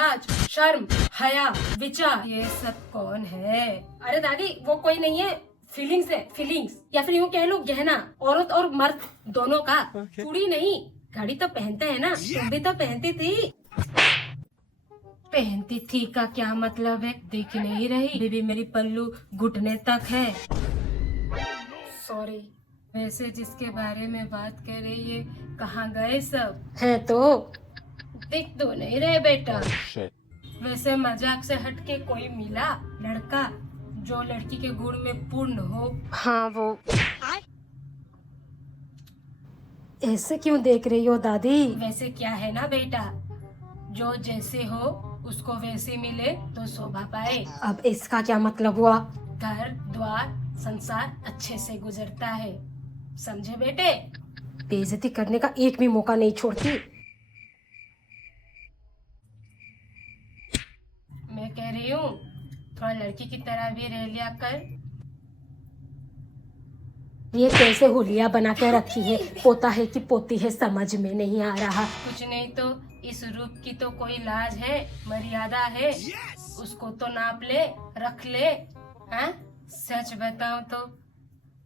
लिहाज, शर्म, हया, विचार, ये सब कौन है? अरे दादी वो कोई नहीं है, फीलिंग्स है, फीलिंग्स, या फिर यूँ कह लो गहना, औरत और मर्द दोनों का। चूड़ी नहीं, घड़ी तो पहनते है ना, तुम भी तो पहनती थी। पहनती थी का क्या मतलब है? दिख नहीं रही बेबी, मेरी पल्लू घुटने तक है। सॉरी। वैसे जिसके बारे में बात कर रही है कहाँ गए सब? है तो दिख तो नहीं रहे बेटा। वैसे मजाक से हटके कोई मिला लड़का जो लड़की के गुण में पूर्ण हो? हाँ वो। ऐसे क्यों देख रही हो दादी? वैसे क्या है ना बेटा, जो जैसे हो उसको वैसे मिले तो शोभा पाए। अब इसका क्या मतलब हुआ? घर द्वार संसार अच्छे से गुजरता है, समझे बेटे? बेइज्जती करने का एक भी मौका नहीं छोड़ती। मैं कह रही हूँ थोड़ा लड़की की तरह भी रह लिया कर। ये कैसे हुलिया बना के रखी है? पोता है कि पोती है समझ में नहीं आ रहा। कुछ नहीं तो इस रूप की तो कोई लाज है, मर्यादा है, उसको तो नाप ले, रख ले। हाँ? सच बताऊं तो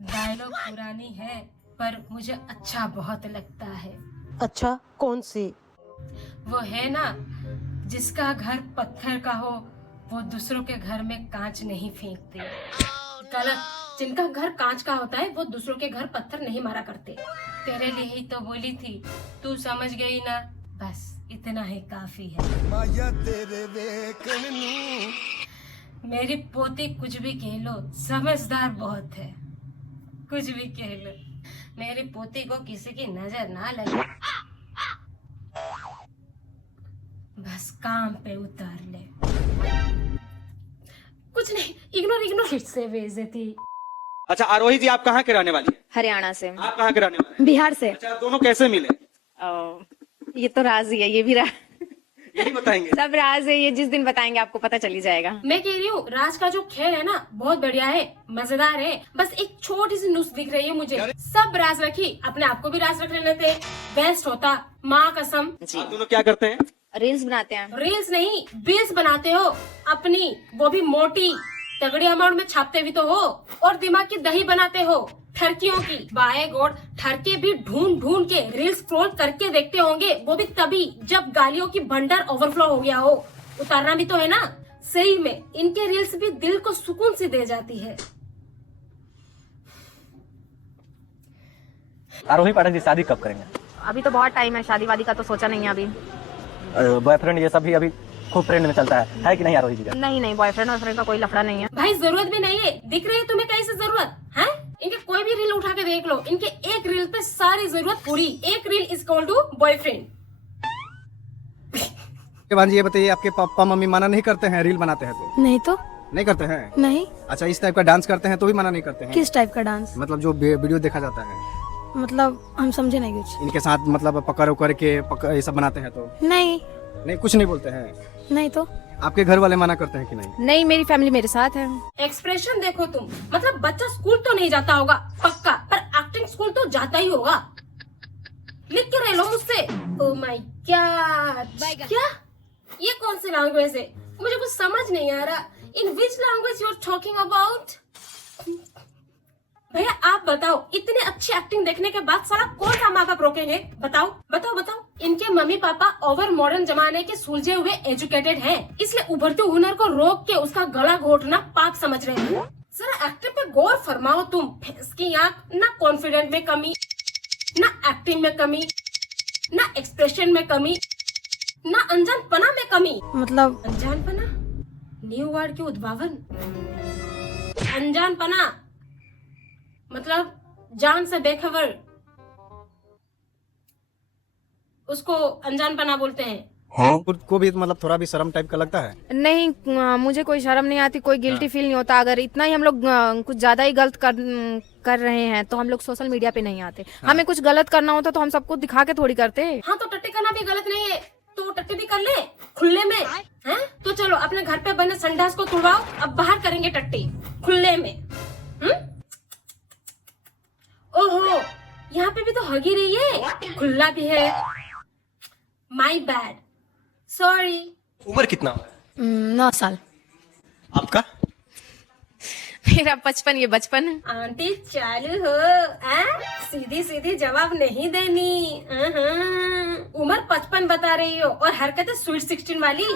डायलॉग पुरानी है पर मुझे अच्छा बहुत लगता है। अच्छा कौन सी? वो है ना, जिसका घर पत्थर का हो वो दूसरों के घर में कांच नहीं फेंकते। गलत, जिनका घर कांच का होता है वो दूसरों के घर पत्थर नहीं मारा करते। तेरे लिए ही तो बोली थी, तू समझ गई ना, बस इतना ही काफी है। माया तेरे मेरी पोती कुछ भी कह लो, समझदार बहुत है। कुछ भी कह लो, मेरी पोती को किसी की नजर ना लगे, बस काम पे उतार ले। कुछ नहीं, इग्नोर। फिर से बेइज्जती। अच्छा आरोही जी, आप कहाँ के रहने वाली हैं? हरियाणा से। आप कहाँ के रहने वाले हैं? बिहार से। अच्छा, दोनों कैसे मिले? ये तो राज ही है, ये भी राज। यही बताएंगे? सब राज है, ये जिस दिन बताएंगे आपको पता चल ही जाएगा। मैं कह रही हूँ राज का जो खेल है ना बहुत बढ़िया है, मजेदार है, बस एक छोटी सी नुस्ख दिख रही है मुझे। सब राज रखी, अपने आप को भी राज रख लेने थे, बेस्ट होता, माँ कसम। आप दोनों क्या करते हैं? रील्स बनाते हैं। रील्स नहीं, बिल्स बनाते हो अपनी, वो भी मोटी, तगड़ी अमाउंट में छापते भी तो हो, और दिमाग की दही बनाते हो ठरकियों की। बाय गॉड, ठरके भी ढूंढ ढूंढ के रील्स स्क्रॉल करके देखते होंगे, वो भी तभी जब गालियों की भंडार ओवरफ्लो हो गया हो। उतारना भी तो है ना। सही में इनके रील्स भी दिल को सुकून सी दे जाती है। आरोही पाठक जी शादी कब करेंगे? अभी तो बहुत टाइम है, शादी वादी का तो सोचा नहीं है अभी। बॉयफ्रेंड ये सब भी अभी खूब ट्रेंड में चलता है कि नहीं आरोही जी? नहीं, बॉयफ्रेंड वॉयफ्रेंड का कोई लफड़ा नहीं है। भाई जरूरत भी नहीं है, दिख रही है तुम्हें कहीं से जरूरत है? इनके कोई भी रील उठा के देख लो, इनके एक रील पे सारी जरूरत पूरी। एक reel is equal to boyfriend. जी ये बताइए, आपके पापा मम्मी मना नहीं करते हैं रील बनाते हैं तो? नहीं तो नहीं करते हैं? नहीं। अच्छा, इस टाइप का डांस करते हैं तो भी मना नहीं करते हैं? किस टाइप का डांस? मतलब जो वीडियो देखा जाता है, मतलब हम समझे नहीं कुछ। इनके साथ मतलब पकड़ उकड़ के ये सब बनाते हैं तो? नहीं नहीं, कुछ नहीं बोलते हैं? नहीं तो आपके घर वाले मना करते हैं कि नहीं? नहीं, मेरी फैमिली मेरे साथ है। एक्सप्रेशन देखो तुम, मतलब बच्चा स्कूल तो नहीं जाता होगा पक्का, पर एक्टिंग स्कूल तो जाता ही होगा। लिख के रह लो मुझसे। ओह माय गॉड, क्या ये कौन सी लैंग्वेज है? मुझे कुछ समझ नहीं आ रहा। In which language you are talking about? भैया आप बताओ, इतनी अच्छी एक्टिंग देखने के बाद साला कौन सा माँ बाप रोकेंगे? बताओ। इनके मम्मी पापा ओवर मॉडर्न जमाने के सुलझे हुए एजुकेटेड हैं, इसलिए उभरते हुनर को रोक के उसका गला घोटना पाप समझ रहे हैं। जरा एक्टिंग पे गौर फरमाओ तुम। भैंस की आंख, ना कॉन्फिडेंट में कमी, ना एक्टिंग में कमी, ना एक्सप्रेशन में कमी, ना अनजानपना में कमी। मतलब अनजानपना न्यू वर्ड की उद्भावन। अनजानपना मतलब जान से बेखबर, उसको अनजानपना बोलते हैं। हाँ, खुद को भी मतलब थोड़ा भी शर्म टाइप का लगता है? नहीं, मुझे कोई शर्म नहीं आती, कोई गिल्टी फील नहीं होता। अगर इतना ही हम लोग कुछ ज्यादा ही गलत कर रहे हैं तो हम लोग सोशल मीडिया पे नहीं आते। हमें कुछ गलत करना होता तो हम सबको दिखा के थोड़ी करते। हाँ तो टट्टी करना भी गलत नहीं है, तो टट्टी भी कर ले खुले में, हैं? तो चलो अपने घर पे बने संडास को तुड़वाओ, अब बाहर करेंगे टट्टी खुले में। ओहो, यहाँ पे भी तो हगी रही है, खुला भी है। My bad, sorry. उम्र कितना हुआ है 9 साल। आपका? मेरा 55, ये बचपन है। आंटी चालू हो। सीधी सीधी जवाब नहीं देनी। उम्र 55 बता रही हो और हरकतें स्वीट 16 वाली।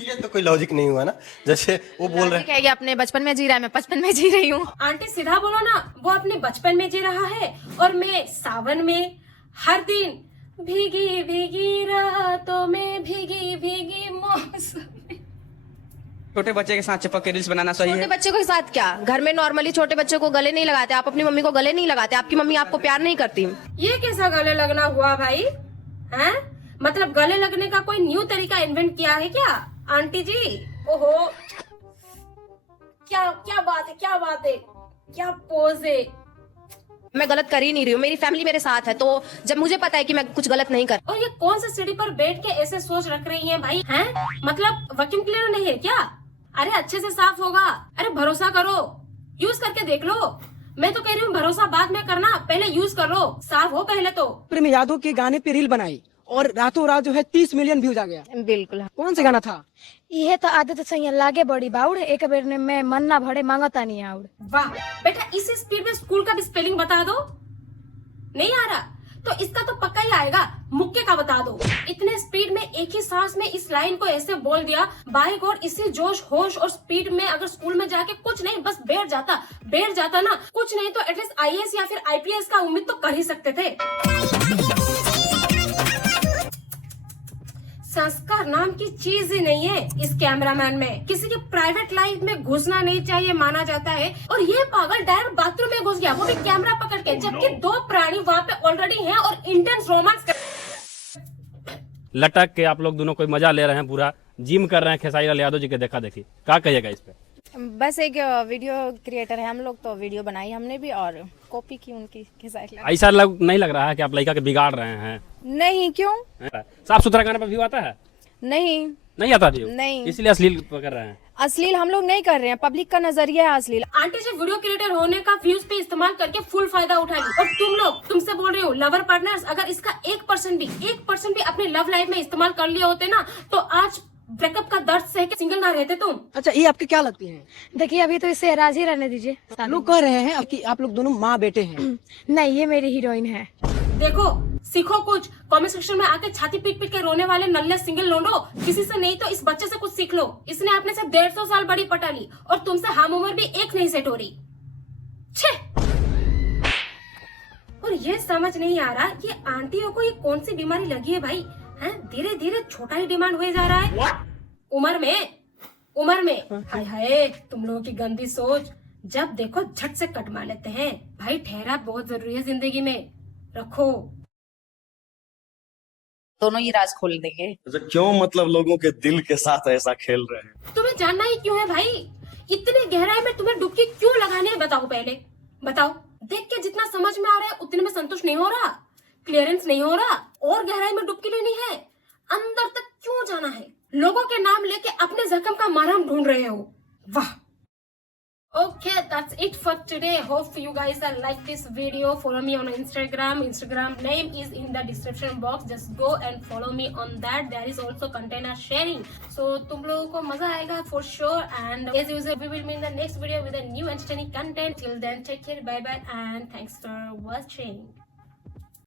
ये तो कोई लॉजिक नहीं हुआ ना, जैसे वो बोल रहे हैं। क्या ये अपने बचपन में जी रहा है, मैं 55 में जी रही हूँ। आंटी सीधा बोलो ना, वो अपने बचपन में जी रहा है और मैं सावन में हर दिन भीगी भीगी रातों में भीगी भीगी मौसम। छोटे बच्चे के साथ चिपक के रील्स बनाना सही छोटे है? बच्चे के साथ क्या, घर में नॉर्मली छोटे बच्चों को गले नहीं लगाते, आप अपनी मम्मी को गले नहीं लगाते, आपकी मम्मी आपको प्यार नहीं करती। ये कैसा गले लगना हुआ भाई? हैं? मतलब गले लगने का कोई न्यू तरीका इन्वेंट किया है क्या आंटी जी? ओहो, क्या क्या बात है, क्या बात है, क्या पोज है। मैं गलत कर ही नहीं रही हूँ, मेरी फैमिली मेरे साथ है, तो जब मुझे पता है कि मैं कुछ गलत नहीं कर। और ये कौन सी सीढ़ी पर बैठ के ऐसे सोच रख रही हैं भाई? हैं? मतलब वैक्यूम क्लीनर नहीं है क्या? अरे अच्छे से साफ होगा। अरे भरोसा करो, यूज करके देख लो। मैं तो कह रही हूँ भरोसा बाद में करना, पहले यूज कर लो, साफ हो पहले तो। प्रेम यादव के गाने पे रील बनाई और रातों रात जो है 30 मिलियन व्यूज आ गया। बिल्कुल। कौन से गाना था? ये तो आदत सही लागे बड़ी बाउड़, एक बेर ने मैं मन ना भरे मांगता नहीं आउड़। वाह बेटा, इसी स्पीड में स्कूल का भी स्पेलिंग बता दो। नहीं आ रहा तो इसका तो पक्का ही आएगा, मुक्के का बता दो। इतने स्पीड में एक ही सांस में इस लाइन को ऐसे बोल दिया, बाय गॉड, इसी जोश होश और स्पीड में अगर स्कूल में जाके कुछ नहीं बस बैठ जाता ना, कुछ नहीं तो एटलीस्ट आईएएस या फिर आईपीएस का उम्मीद तो कर ही सकते थे। संस्कार नाम की चीज ही नहीं है इस कैमरामैन में। किसी की प्राइवेट लाइफ में घुसना नहीं चाहिए माना जाता है, और ये पागल डायरेक्ट बाथरूम में घुस गया, वो भी कैमरा पकड़ के, जबकि 2 प्राणी वहाँ पे ऑलरेडी हैं और इंटेंस रोमांस कर। लटक के आप लोग दोनों कोई मजा ले रहे हैं, पूरा जिम कर रहे हैं खेसारी लाल यादव जी के देखा देखी। क्या कहिएगा इस पे? बस एक वीडियो क्रिएटर है हम लोग, तो वीडियो बनाई हमने भी और कॉपी की उनकी खेसारी लाल। ऐसा नहीं लग रहा है कि आप लड़का के बिगाड़ रहे हैं? नहीं, क्यों? साफ सुथरा गाने पर व्यू आता है? नहीं आता व्यू? नहीं, इसलिए अश्लील कर रहे हैं। अश्लील हम लोग नहीं कर रहे हैं, पब्लिक का नजरिया है अश्लील। आंटी जी वीडियो क्रिएटर होने का व्यूज पे इस्तेमाल करके फुल फायदा उठा ली, और तुम लोग, तुमसे बोल रही हो लवर पार्टनर्स, अगर इसका 1% भी अपनी लव लाइफ में इस्तेमाल कर लिए होते ना, तो आज ब्रेकअप का दर्द सह के सिंगल ना रहते तुम। अच्छा, ये आपके क्या लगती है? देखिए अभी तो इसे राजी रहने दीजिए। लोग कह रहे हैं कि आप लोग दोनों माँ बेटे हैं। नहीं, ये मेरी हीरोइन है। देखो सीखो कुछ, कमेंट सेक्शन में आके छाती पीट पीट के रोने वाले नल्ले सिंगल लोंडो, किसी से नहीं तो इस बच्चे से कुछ सीख लो। इसने अपने से 150 साल बड़ी पटा ली और तुमसे हम उम्र भी एक नहीं सेट हो रही। छे! और ये समझ नहीं आ रहा कि आंटियों को ये कौन सी बीमारी लगी है भाई? हैं? धीरे धीरे छोटा ही डिमांड हुए जा रहा है उम्र में। हाय हाय, तुम लोगों की गंदी सोच, जब देखो झट से कट मार लेते हैं। भाई ठहरा बहुत जरूरी है जिंदगी में, रखो। दोनों ही राज खोल देंगे। अच्छा, क्यों? मतलब लोगों के दिल के साथ ऐसा खेल रहे हैं? तुम्हें जानना ही क्यों है भाई? इतने गहराई में तुम्हें डुबकी क्यों लगानी है? बताओ पहले बताओ। देख के जितना समझ में आ रहा है उतने में संतुष्ट नहीं हो रहा, क्लियरेंस नहीं हो रहा, और गहराई में डुबकी लेनी है, अंदर तक क्यों जाना है? लोगों के नाम लेके अपने जख्म का मरहम ढूंढ रहे हो। वाह। Okay, that's it for today. Hope you guys are like this video. Follow me on Instagram. Instagram name is in the description box. Just go and follow me on that. There is also container sharing. So तुम लोगों को मजा आएगा for sure. And as usual, we will meet in the next video with a new entertaining content. Till then, take care, bye bye, and thanks for watching.